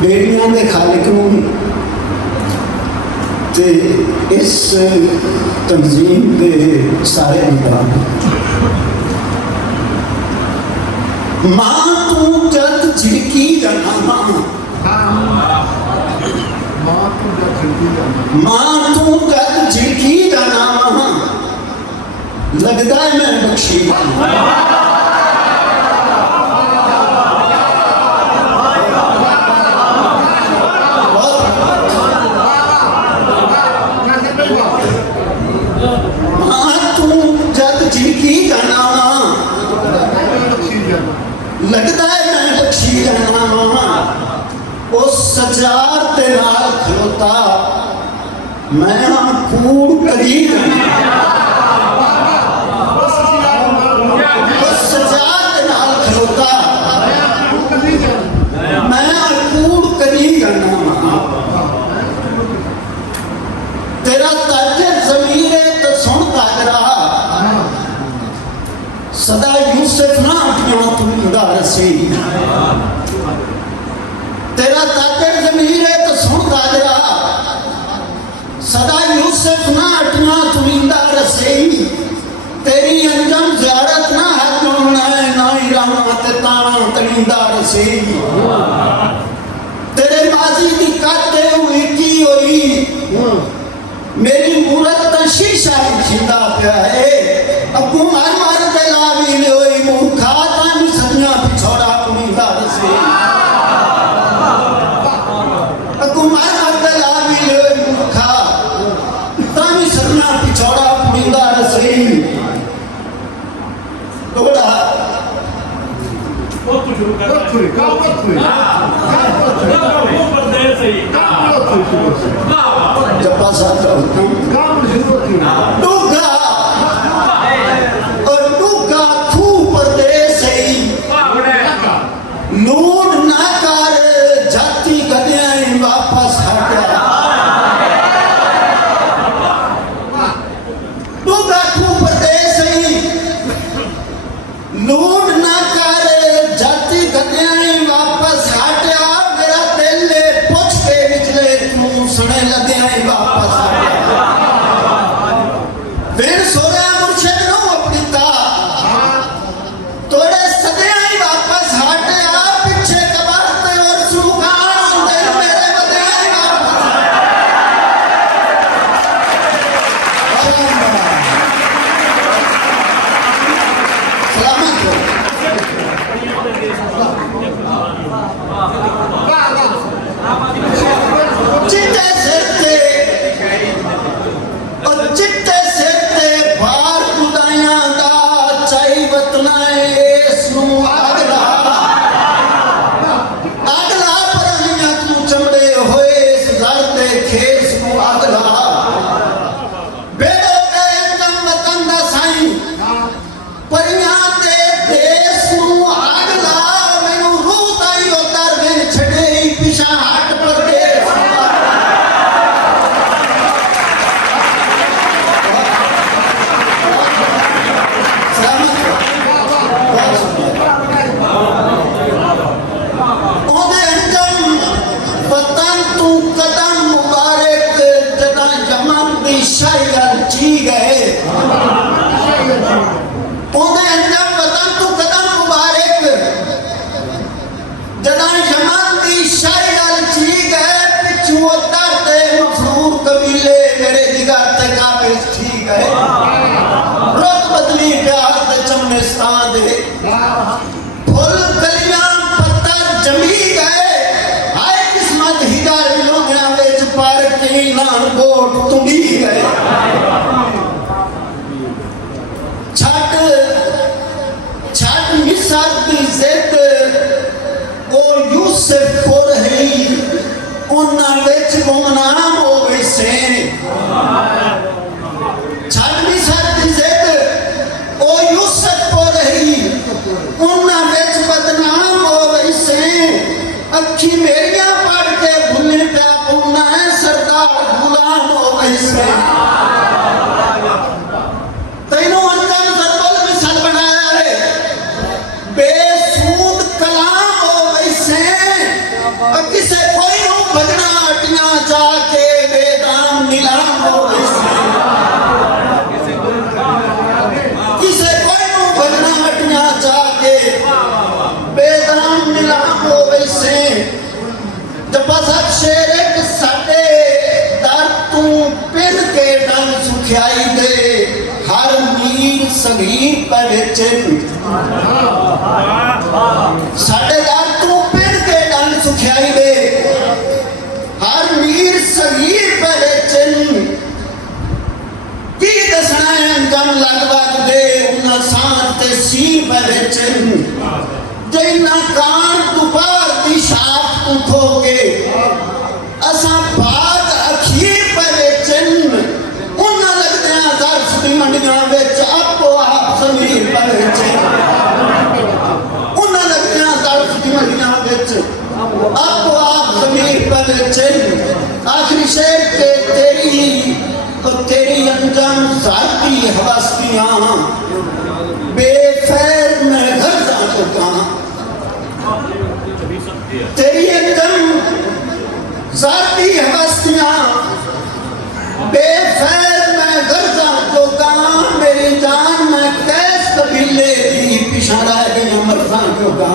बेड़ियां के खालिक नूं ते इस तंजीम के सारे अंदर मां तू जद झिड़की जाना मां तू जद झिड़की जाना लगदा है मैं बख्शी लगता है मैं बख्शी जाना उस सजार ते नाल खलोता मैं हाँ कूड़ करी उस सजार ते नाल खलोता मैं हाँ कूड़ करी जाना तेरा ताजे ज़मीर है तो सुन ताजरा सदा यूसुफ ना अपना तुंगा रसी तेरा ताजर ज़मीर है तो सुन ताजरा सदा यूसुफ ना अपना तुंगा रसी तेरी अंजम ज़ियारत ना है तुमने ना ही रहमत ताना तलिंदा रसी तेरे माजी की काटे हुई की हुई मेरी मूरत का शीशा ही खिंदा पिया है अबू मार मार के लावी ले होई मूर्खा तानी सन्या पिछोड़ा कुनीदा रसे अबू मार मार के लावी ले होई मूर्खा तानी सन्या पिछोड़ा कुनीदा रसे तोड़ा वो कुछ कर जब पास आता डूगा और डूगा खू परदेस लूट ना कर जाती गदियां वापस हटा डूगा खू परदेस लूट ना कर जाती गदियां वापस हटा मेरा दिल पुछ के निकले तू सुने लगे वापस फिर सोया मुर्शिद नो अपनी ता तोड़े सदे ही वापस हटया पीछे कबाते और सुखान होंदे मेरे बदे ही वापस सलामत चिट्टे सिरते और चिट्टे सिरते बार खुदाइयां दा चाही वतनाए इसनू अगला अगला पराइयां तू चमड़े होए इस घर दे खेस नू अगला बेड़ो के अंदम वतन दा साईं परियां दे देश नू अगला मैनू रूह ताई उतर वे छड़े पिछा हट परदेस अखी मेरिया पढ़ के भूले पे पुना है सरदार गुलाम हो वैसे तेनों अंदर सरबल मिसल बनाया रे बेसूद कलाम हो वैसे किसे बसक शेर एक साडे दर तू पिन के डंग सुखियाई दे हर मीर सगीर पर चिन साडे दर तू पिन के डंग सुखियाई दे हर मीर सगीर पर चिन की दसना अंजम लगभग दे उन सांस ते सी पर चिन जैना कान दुपार दी शाप उठो के असा बात अखीर पर चिन उन्ना लगदे आ दर्श दी मंडियां विच आपो आप समीर पर चिन उन्ना लगदे आ दर्श दी मंडियां विच आपो आप समीर पर चिन आखिरी शेर के तेरी अंजाम जाती हवस्तियां बेफैर में घर जा चुका तेरी अंजाम जाती हवस्तियां बेफैर में घर जा चुका मेरी जान में कैस कबीले की पिछड़ा गई मरजा चुका